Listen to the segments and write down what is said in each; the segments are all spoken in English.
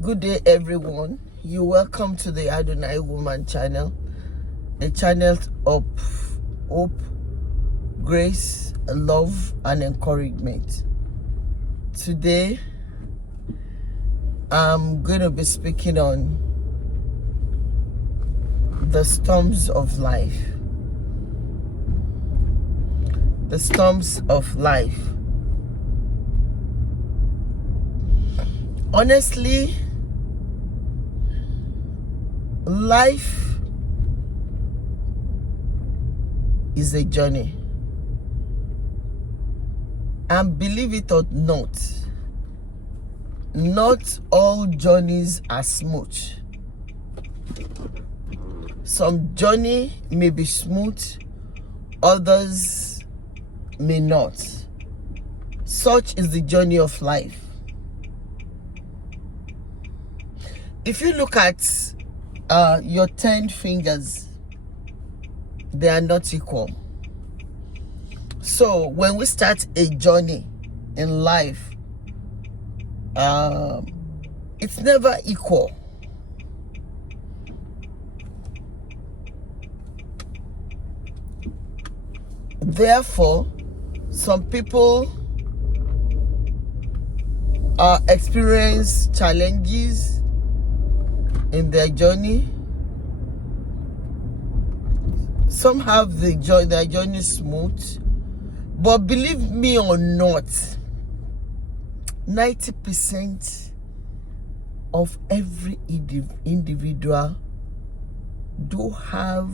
Good day, everyone. You're welcome to the Adonai Woman channel, a channel of hope, grace, love, and encouragement. Today, I'm going to be speaking on the storms of life. The storms of life. Honestly, life is a journey. And believe it or not all journeys are smooth. Some journey may be smooth, others may not. Such is the journey of life. If you look at your 10 fingers, they are not equal. So when we start a journey in life, it's never equal. Therefore, some people experience challenges in their journey. Some have their journey smooth, but believe me or not, 90% of every individual do have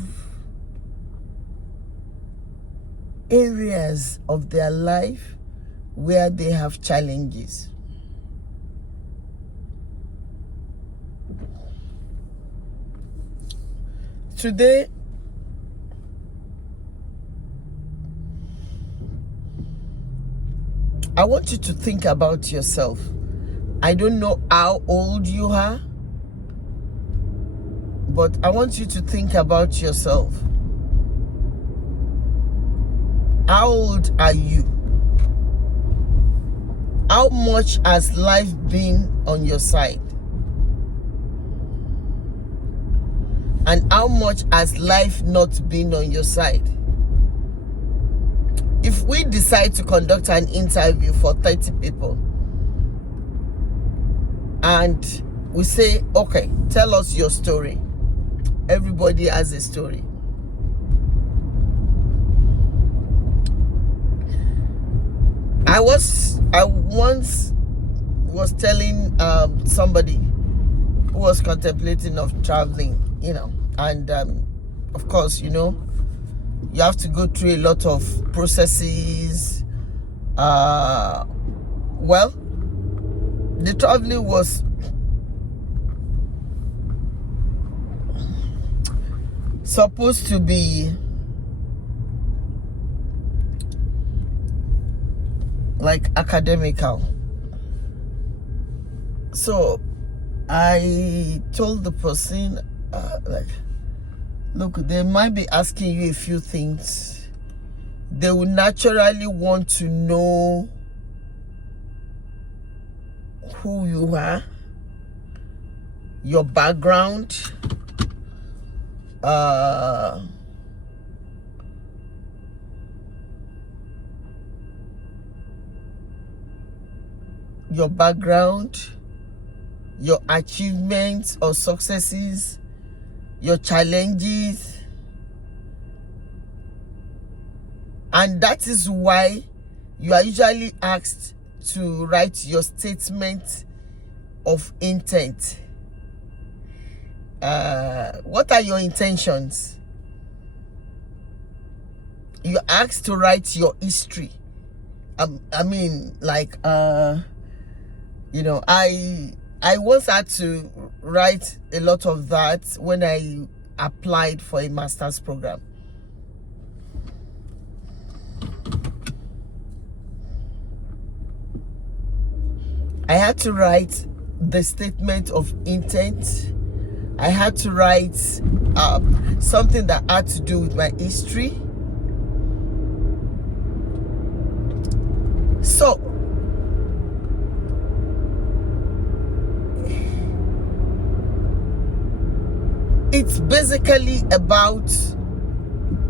areas of their life where they have challenges. Today, I want you to think about yourself. I don't know how old you are, but I want you to think about yourself. How old are you? How much has life been on your side? And how much has life not been on your side? If we decide to conduct an interview for 30 people and we say, okay, tell us your story. Everybody has a story. I once was telling somebody who was contemplating of traveling, and of course, you have to go through a lot of processes. Well, the traveling was supposed to be like academical. So I told the person, look, they might be asking you a few things. They will naturally want to know who you are, your background, your achievements or successes, your challenges. And that is why you are usually asked to write your statement of intent. What are your intentions? You're asked to write your history. I once had to write a lot of that when I applied for a master's program. I had to write the statement of intent. I had to write something that had to do with my history. So It's basically about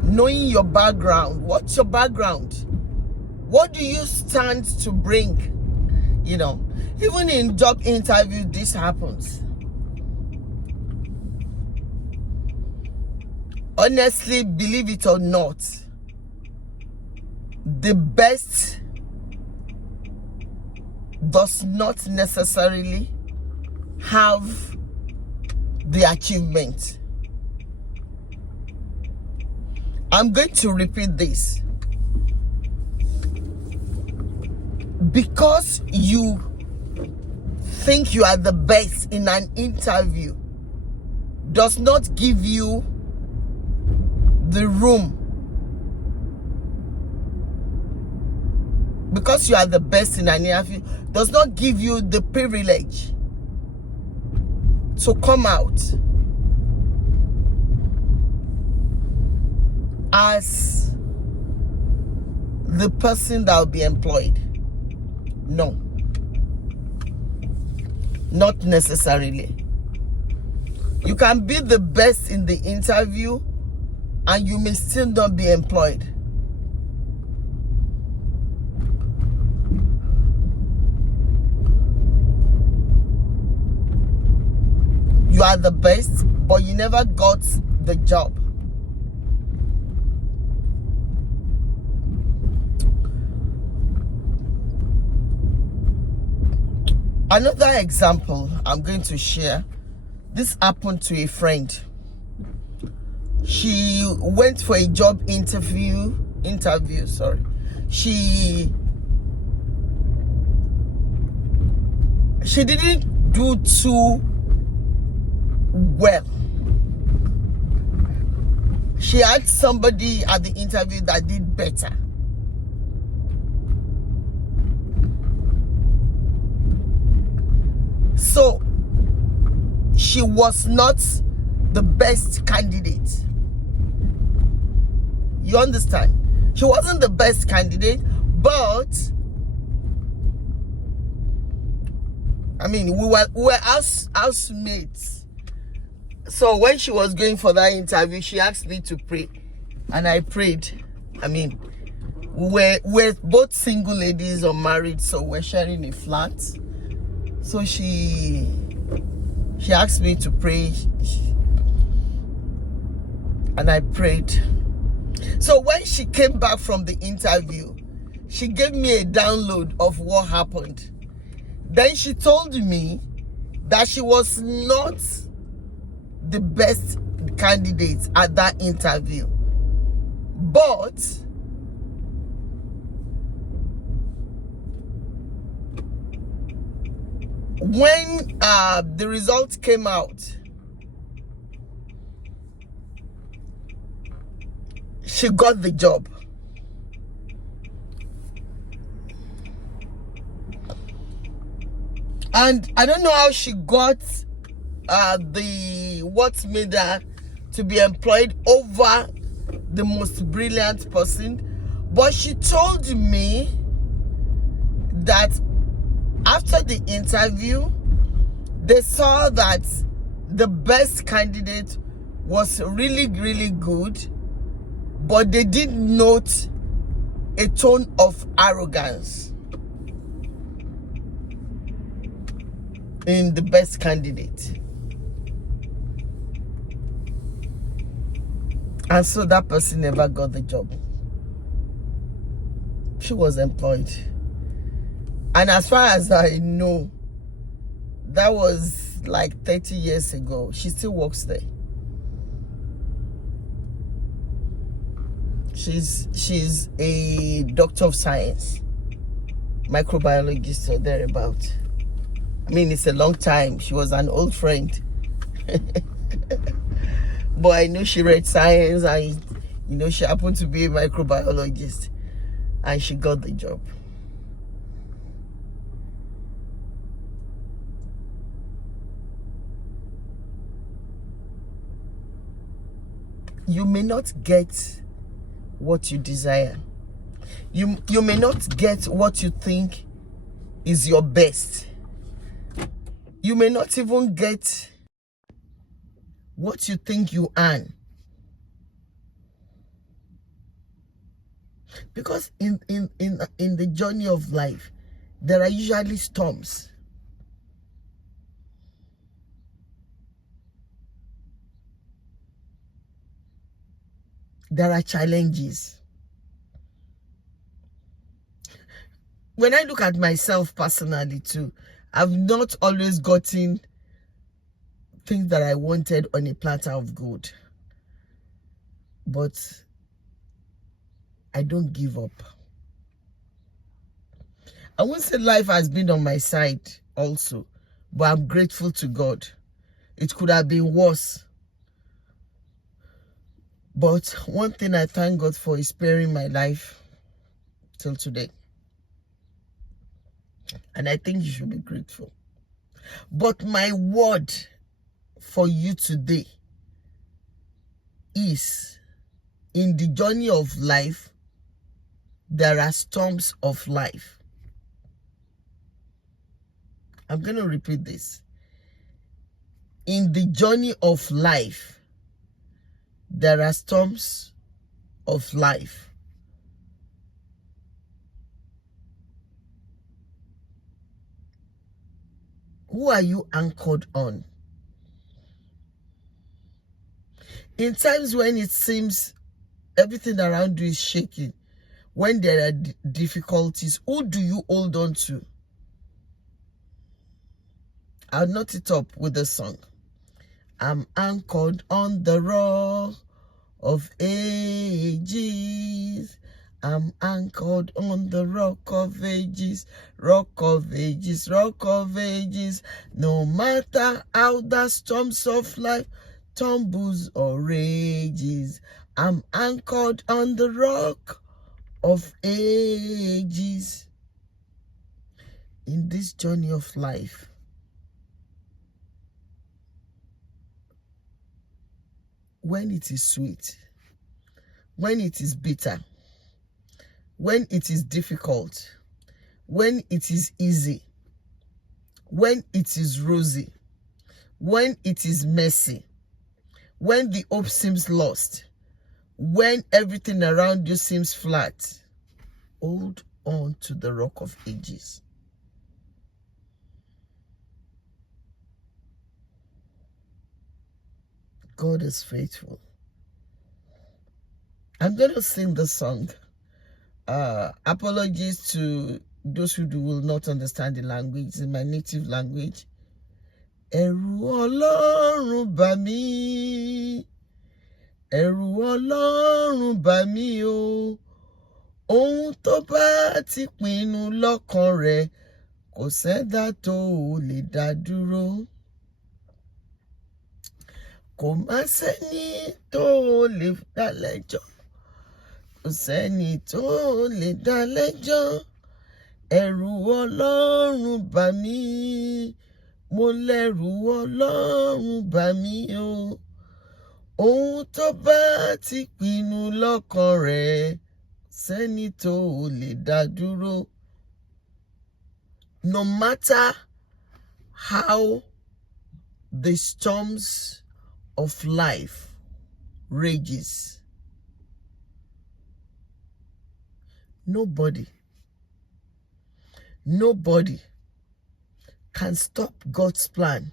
knowing your background. What's your background? What do you stand to bring? You know, even in job interview, this happens. Honestly, believe it or not, the best does not necessarily have the achievement. I'm going to repeat this. Because you think you are the best in an interview does not give you the room. Because you are the best in an interview does not give you the privilege to come out as the person that will be employed. No, not necessarily. You can be the best in the interview and you may still not be employed. You are the best, but you never got the job. Another example I'm going to share. This happened to a friend. She went for a job interview. She didn't do too well. She had somebody at the interview that did better. So she was not the best candidate. You understand? She wasn't the best candidate, but I mean, we were housemates. So when she was going for that interview, she asked me to pray, and I prayed. I mean, we're both single ladies or married, so we're sharing a flat. So she asked me to pray, and I prayed. So when she came back from the interview, she gave me a download of what happened. Then she told me that she was not the best candidate at that interview, but when the results came out, she got the job. And I don't know how she got what made her to be employed over the most brilliant person, but she told me that after the interview, they saw that the best candidate was really, really good, but they did note a tone of arrogance in the best candidate. And so that person never got the job. She was employed. And as far as I know, that was like 30 years ago. She still works there. She's a doctor of science, microbiologist or thereabout. I mean, it's a long time. She was an old friend. But I know she read science, and she happened to be a microbiologist, and she got the job. You may not get what you desire. You may not get what you think is your best. You may not even get what you think you earn. Because in the journey of life, there are usually storms. There are challenges. When I look at myself personally too, I've not always gotten things that I wanted on a platter of gold. But I don't give up. I won't say life has been on my side also, but I'm grateful to God. It could have been worse. But one thing I thank God for is sparing my life till today. And I think you should be grateful. But my word for you today is, in the journey of life, there are storms of life. I'm going to repeat this. In the journey of life, there are storms of life. Who are you anchored on? In times when it seems everything around you is shaking, when there are difficulties, who do you hold on to? I'll note it up with a song. I'm anchored on the rock of ages. I'm anchored on the rock of ages, rock of ages, rock of ages. No matter how the storms of life tumbles or rages, I'm anchored on the rock of ages. In this journey of life, when it is sweet, when it is bitter, when it is difficult, when it is easy, when it is rosy, when it is messy, when the hope seems lost, when everything around you seems flat, hold on to the rock of ages. God is faithful. I'm going to sing the song. Apologies to those who will not understand the language. It's in my native language. Ẹ̀rù Ọlọ́run bà mí, ẹ̀rù Ọlọ́run bà mí o. Ohun tó bá ti pinnu lọ́kàn rẹ̀, kò sẹ́dá tó lè dá dúró. Kò má sẹ́ni tó lè dá lẹ́jọ́. Kò sẹ́ni tó lè dá lẹ́jọ́. Ẹ̀rù Ọlọ́run bà mí, mo lẹ́rù Ọlọ́run bà mí o. Ohun tó bá ti pinnu lọ́kàn rẹ̀, sẹ́ni tó lè dá dúró. No matter how the storms of life rages, nobody can stop God's plan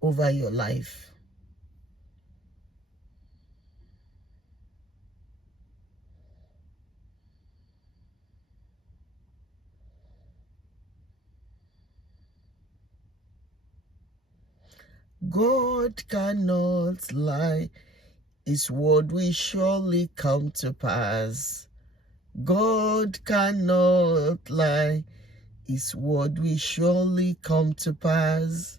over your life. God cannot lie. His word will surely come to pass. God cannot lie. His word will surely come to pass.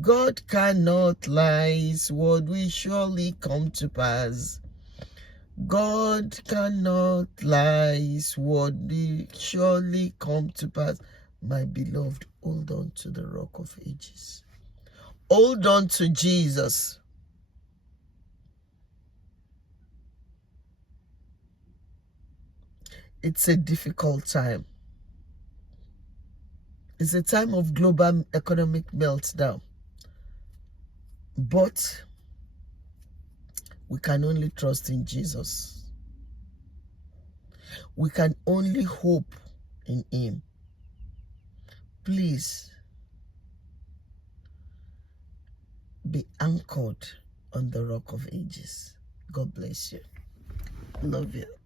God cannot lie. His word will surely come to pass. God cannot lie. His word will surely come to pass. My beloved, hold on to the rock of ages. Hold on to Jesus. It's a difficult time. It's a time of global economic meltdown. But we can only trust in Jesus. We can only hope in him. Please be anchored on the rock of ages. God bless you. Love you.